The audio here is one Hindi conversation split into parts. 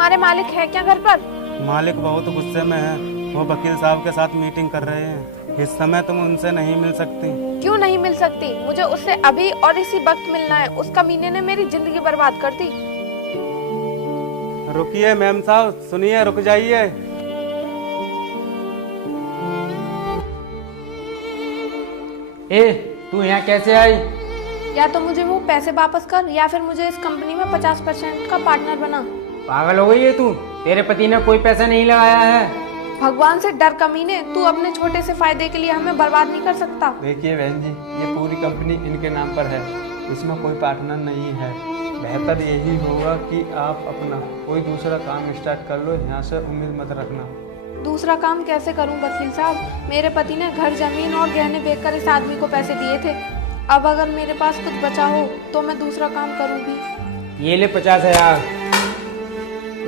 तुम्हारे मालिक है क्या घर पर? मालिक बहुत गुस्से में है, वो वकील साहब के साथ मीटिंग कर रहे हैं। इस समय तुम उनसे नहीं मिल सकती। क्यों नहीं मिल सकती? मुझे उससे अभी और इसी वक्त मिलना है। उस कमीने ने मेरी जिंदगी बर्बाद कर दी। रुकिए मैम साहब, सुनिए, रुक जाइए। ए, तू यहाँ कैसे आई? या तो मुझे वो पैसे वापस कर या फिर मुझे इस कंपनी में 50% का पार्टनर बना। पागल हो गई है तू? तेरे पति ने कोई पैसा नहीं लगाया है। भगवान से डर कमीने, तू अपने छोटे से फायदे के लिए हमें बर्बाद नहीं कर सकता। देखिए बहन जी, ये पूरी कंपनी इनके नाम पर है, इसमें कोई पार्टनर नहीं है। बेहतर यही होगा कि आप अपना कोई दूसरा काम स्टार्ट कर लो, यहाँ से उम्मीद मत रखना। दूसरा काम कैसे करूं वकील साहब? मेरे पति ने घर जमीन और गहने बेचकर इस आदमी को पैसे दिए थे। अब अगर मेरे पास कुछ बचा हो तो मैं दूसरा काम करूंगी। ये ले 50,000,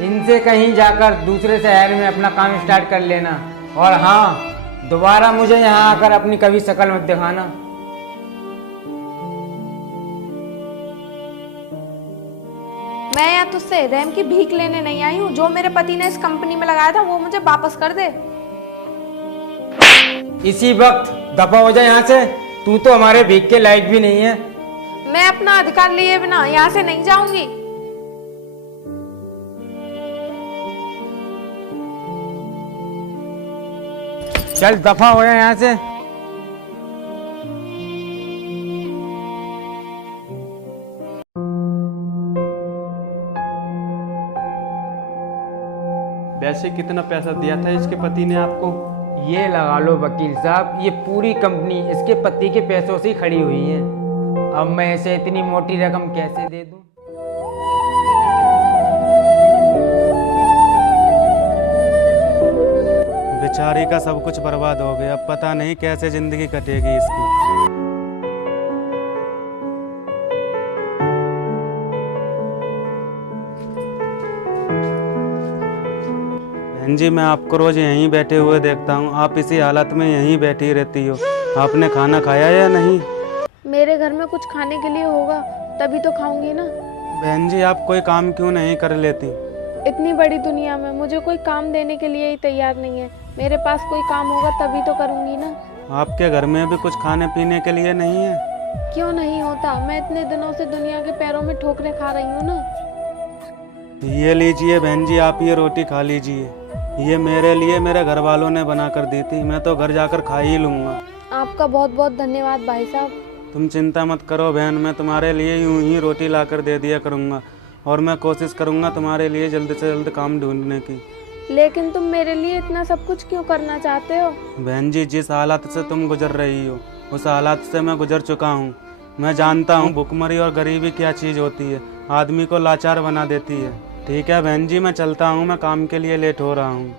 इनसे कहीं जाकर दूसरे शहर में अपना काम स्टार्ट कर लेना। और हाँ, दोबारा मुझे यहाँ आकर अपनी कभी शक्ल मत दिखाना। मैं यहाँ तुझसे रहम की भीख लेने नहीं आई हूँ। जो मेरे पति ने इस कंपनी में लगाया था वो मुझे वापस कर दे। इसी वक्त दफा हो जाए यहाँ से। तू तो हमारे भीख के लायक भी नहीं है। मैं अपना अधिकार लिए बिना यहाँ से नहीं जाऊंगी। चल दफा हो जाए यहाँ से। वैसे कितना पैसा दिया था इसके पति ने आपको? ये लगा लो वकील साहब, ये पूरी कंपनी इसके पति के पैसों से ही खड़ी हुई है। अब मैं इसे इतनी मोटी रकम कैसे दे दूं? बेचारी का सब कुछ बर्बाद हो गया, अब पता नहीं कैसे जिंदगी कटेगी इसकी। बहन जी, मैं आपको रोज यहीं बैठे हुए देखता हूँ, आप इसी हालत में यहीं बैठी रहती हो। आपने खाना खाया या नहीं? मेरे घर में कुछ खाने के लिए होगा तभी तो खाऊंगी ना। बहन जी, आप कोई काम क्यों नहीं कर लेती? इतनी बड़ी दुनिया में मुझे कोई काम देने के लिए ही तैयार नहीं है। मेरे पास कोई काम होगा तभी तो करूंगी ना। आपके घर में भी कुछ खाने पीने के लिए नहीं है? क्यों नहीं होता? मैं इतने दिनों से दुनिया के पैरों में ठोकरें खा रही हूँ ना। ये लीजिए बहन जी, आप ये रोटी खा लीजिए। ये मेरे लिए मेरे घर वालों ने बना कर दी थी, मैं तो घर जाकर खा ही लूँगा। आपका बहुत बहुत धन्यवाद भाई साहब। तुम चिंता मत करो बहन, मैं तुम्हारे लिए यूं ही रोटी ला कर दे दिया करूँगा और मैं कोशिश करूँगा तुम्हारे लिए जल्द से जल्द काम ढूंढने की। लेकिन तुम मेरे लिए इतना सब कुछ क्यों करना चाहते हो? बहन जी, जिस हालात से तुम गुजर रही हो उस हालात से मैं गुजर चुका हूँ। मैं जानता हूँ भुखमरी और गरीबी क्या चीज़ होती है, आदमी को लाचार बना देती है। ठीक है बहन जी, मैं चलता हूँ, मैं काम के लिए लेट हो रहा हूँ।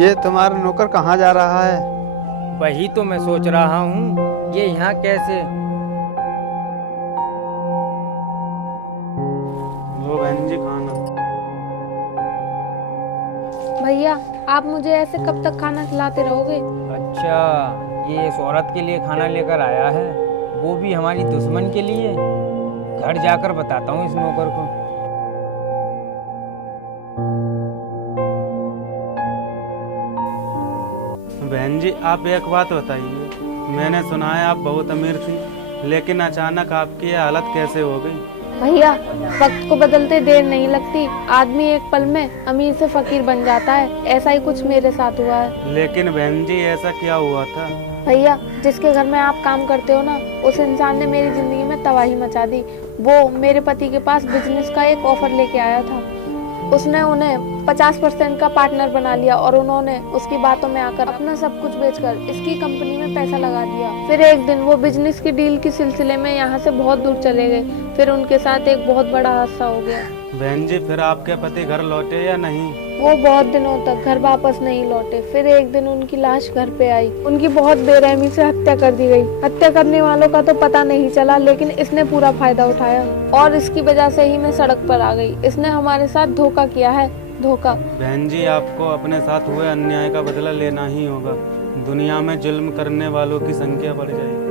ये तुम्हारा नौकर कहाँ जा रहा है? वही तो मैं सोच रहा हूँ, ये यहाँ कैसे? लो बहन जी खाना। भैया, आप मुझे ऐसे कब तक खाना खिलाते रहोगे? अच्छा, ये इस औरत के लिए खाना लेकर आया है, वो भी हमारी दुश्मन के लिए। घर जाकर बताता हूँ इस नौकर को। बहन जी, आप एक बात बताइए, मैंने सुना है आप बहुत अमीर थी, लेकिन अचानक आपकी ये हालत कैसे हो गई? भैया, वक्त को बदलते देर नहीं लगती। आदमी एक पल में अमीर से फकीर बन जाता है। ऐसा ही कुछ मेरे साथ हुआ है। लेकिन बहन जी, ऐसा क्या हुआ था? भैया, जिसके घर में आप काम करते हो ना, उस इंसान ने मेरी जिंदगी में तबाही मचा दी। वो मेरे पति के पास बिजनेस का एक ऑफर लेके आया था। उसने उन्हें 50% का पार्टनर बना लिया और उन्होंने उसकी बातों में आकर अपना सब कुछ बेचकर इसकी कंपनी में पैसा लगा दिया। फिर एक दिन वो बिजनेस की डील के सिलसिले में यहाँ से बहुत दूर चले गए। फिर उनके साथ एक बहुत बड़ा हादसा हो गया। बहन जी, फिर आपके पति घर लौटे या नहीं? वो बहुत दिनों तक घर वापस नहीं लौटे। फिर एक दिन उनकी लाश घर पे आई। उनकी बहुत बेरहमी से हत्या कर दी गई। हत्या करने वालों का तो पता नहीं चला, लेकिन इसने पूरा फायदा उठाया और इसकी वजह से ही मैं सड़क पर आ गई। इसने हमारे साथ धोखा किया है, धोखा। बहन जी, आपको अपने साथ हुए अन्याय का बदला लेना ही होगा। दुनिया में जुल्म करने वालों की संख्या बढ़ जाएगी।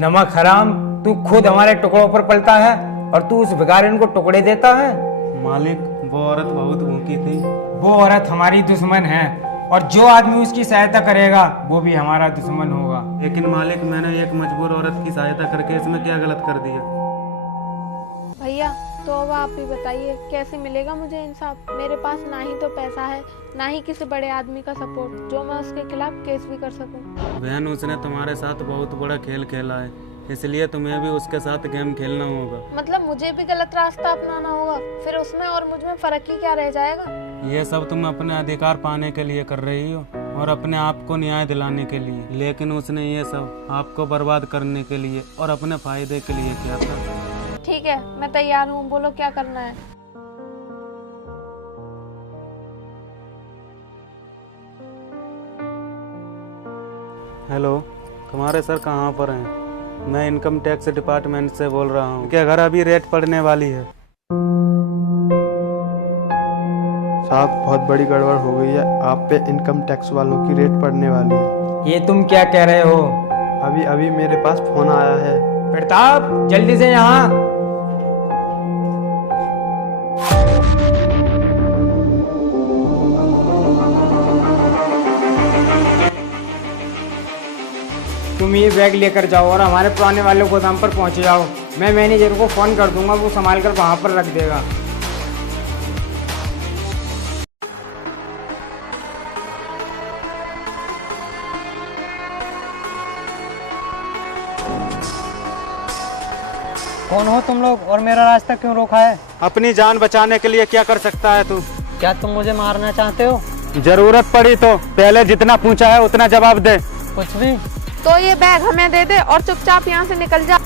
नमक हराम, तू खुद हमारे टुकड़ों पर पलता है और तू उस भिखारिन को टुकड़े देता है। मालिक, वो औरत बहुत भूखी थी। वो औरत हमारी दुश्मन है और जो आदमी उसकी सहायता करेगा वो भी हमारा दुश्मन होगा। लेकिन मालिक, मैंने एक मजबूर औरत की सहायता करके इसमें क्या गलत कर दिया? भैया, तो अब आप ही बताइए कैसे मिलेगा मुझे इंसाफ? मेरे पास ना ही तो पैसा है, ना ही किसी बड़े आदमी का सपोर्ट जो मैं उसके खिलाफ केस भी कर सकूं। बहन, उसने तुम्हारे साथ बहुत बड़ा खेल खेला है, इसलिए तुम्हें भी उसके साथ गेम खेलना होगा। मतलब मुझे भी गलत रास्ता अपनाना होगा? फिर उसमें और मुझ में फर्क ही क्या रह जाएगा? ये सब तुम अपने अधिकार पाने के लिए कर रही हो और अपने आप को न्याय दिलाने के लिए, लेकिन उसने ये सब आपको बर्बाद करने के लिए और अपने फायदे के लिए किया था। ठीक है, मैं तैयार हूँ, बोलो क्या करना है। हेलो, तुम्हारे सर कहाँ पर हैं? मैं इनकम टैक्स डिपार्टमेंट से बोल रहा हूँ। क्या घर अभी रेट पड़ने वाली है? साहब, बहुत बड़ी गड़बड़ हो गई है। आप पे इनकम टैक्स वालों की रेड पड़ने वाली है। ये तुम क्या कह रहे हो? अभी अभी मेरे पास फोन आया है। प्रताप, जल्दी से यहाँ। तुम ये बैग लेकर जाओ और हमारे पुराने वाले गोदाम पर पहुंचे जाओ। मैं मैनेजर को फोन कर दूंगा, वो संभाल कर वहां पर रख देगा। कौन हो तुम लोग और मेरा रास्ता क्यों रोका है? अपनी जान बचाने के लिए क्या कर सकता है तू? क्या तुम मुझे मारना चाहते हो? जरूरत पड़ी तो पहले जितना पूछा है उतना जवाब दे। कुछ भी? तो ये बैग हमें दे दे और चुपचाप यहाँ से निकल जा।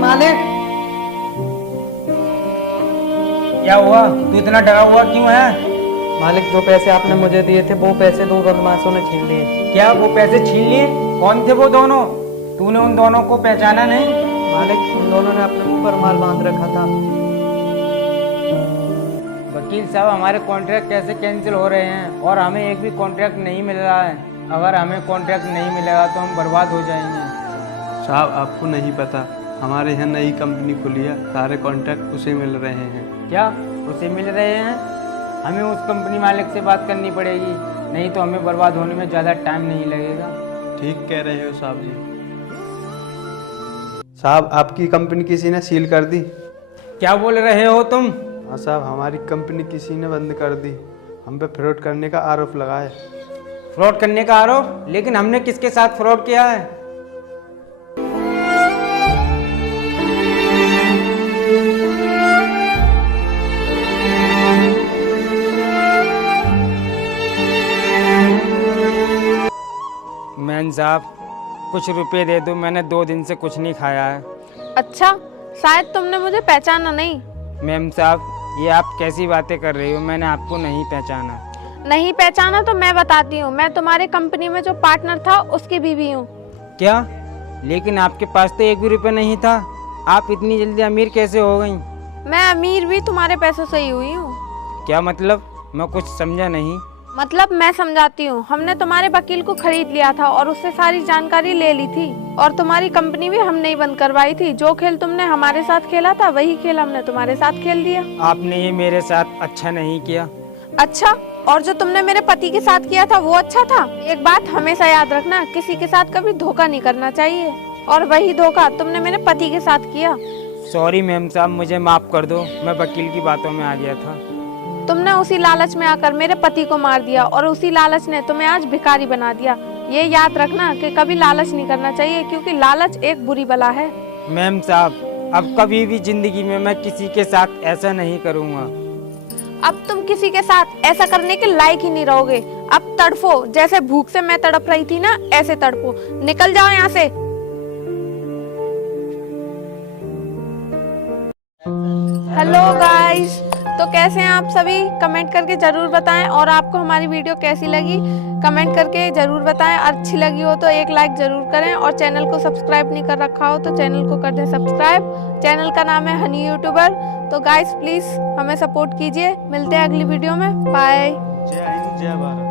मालिक, क्या हुआ? तू इतना डरा हुआ क्यों है? मालिक, जो पैसे आपने मुझे दिए थे वो पैसे दो बदमाशों ने छीन लिए। क्या वो पैसे छीन लिए? कौन थे वो दोनों? तूने उन दोनों को पहचाना नहीं? मालिक, उन दोनों ने अपने मुंह पर रुमाल बांध रखा था। वकील साहब, हमारे कॉन्ट्रैक्ट कैसे कैंसिल हो रहे हैं और हमें एक भी कॉन्ट्रैक्ट नहीं मिल रहा है। अगर हमें कॉन्ट्रैक्ट नहीं मिलेगा तो हम बर्बाद हो जाएंगे। साहब, आपको नहीं पता, हमारे यहाँ नई कंपनी खुली है, सारे कॉन्ट्रैक्ट उसे मिल रहे हैं। क्या उसे मिल रहे हैं? हमें उस कंपनी मालिक से बात करनी पड़ेगी, नहीं तो हमें बर्बाद होने में ज़्यादा टाइम नहीं लगेगा। ठीक कह रहे हो साहब जी। साहब, आपकी कंपनी किसी ने सील कर दी। क्या बोल रहे हो तुम? हाँ साहब, हमारी कंपनी किसी ने बंद कर दी। हम पे फ्रॉड करने का आरोप लगा है। फ्रॉड करने का आरोप? लेकिन हमने किसके साथ फ्रॉड किया है? मैन साहब, कुछ रुपए दे दो, मैंने 2 दिन से कुछ नहीं खाया है। अच्छा, शायद तुमने मुझे पहचाना नहीं। मैम साहब, ये आप कैसी बातें कर रही हो? मैंने आपको नहीं पहचाना। नहीं पहचाना तो मैं बताती हूँ। मैं तुम्हारे कंपनी में जो पार्टनर था उसकी बीवी हूँ। क्या? लेकिन आपके पास तो 1 भी रुपये नहीं था। आप इतनी जल्दी अमीर कैसे हो गई? मैं अमीर भी तुम्हारे पैसों से ही हुई हूँ। क्या मतलब? मैं कुछ समझा नहीं। मतलब मैं समझाती हूँ। हमने तुम्हारे वकील को खरीद लिया था और उससे सारी जानकारी ले ली थी और तुम्हारी कंपनी भी हमने ही बंद करवाई थी। जो खेल तुमने हमारे साथ खेला था वही खेल हमने तुम्हारे साथ खेल दिया। आपने ये मेरे साथ अच्छा नहीं किया। अच्छा, और जो तुमने मेरे पति के साथ किया था वो अच्छा था? एक बात हमेशा याद रखना, किसी के साथ कभी धोखा नहीं करना चाहिए, और वही धोखा तुमने मेरे पति के साथ किया। सॉरी मैम साहब, मुझे माफ कर दो, मैं वकील की बातों में आ गया था। तुमने उसी लालच में आकर मेरे पति को मार दिया और उसी लालच ने तुम्हें आज भिखारी बना दिया। ये याद रखना कि कभी लालच नहीं करना चाहिए, क्योंकि लालच एक बुरी बला है। मैम साहब, अब कभी भी जिंदगी में मैं किसी के साथ ऐसा नहीं करूँगा। अब तुम किसी के साथ ऐसा करने के लायक ही नहीं रहोगे। अब तड़फो, जैसे भूख से मैं तड़प रही थी ना, ऐसे तड़पो। निकल जाओ यहाँ से। हेलो गाइस, तो कैसे हैं आप सभी? कमेंट करके जरूर बताएं, और आपको हमारी वीडियो कैसी लगी कमेंट करके जरूर बताएं। अच्छी लगी हो तो एक लाइक जरूर करें, और चैनल को सब्सक्राइब नहीं कर रखा हो तो चैनल को कर दें सब्सक्राइब। चैनल का नाम है हनी यूट्यूबर। तो गाइस प्लीज हमें सपोर्ट कीजिए। मिलते हैं अगली वीडियो में। बाय। जय हिंद, जय भारत।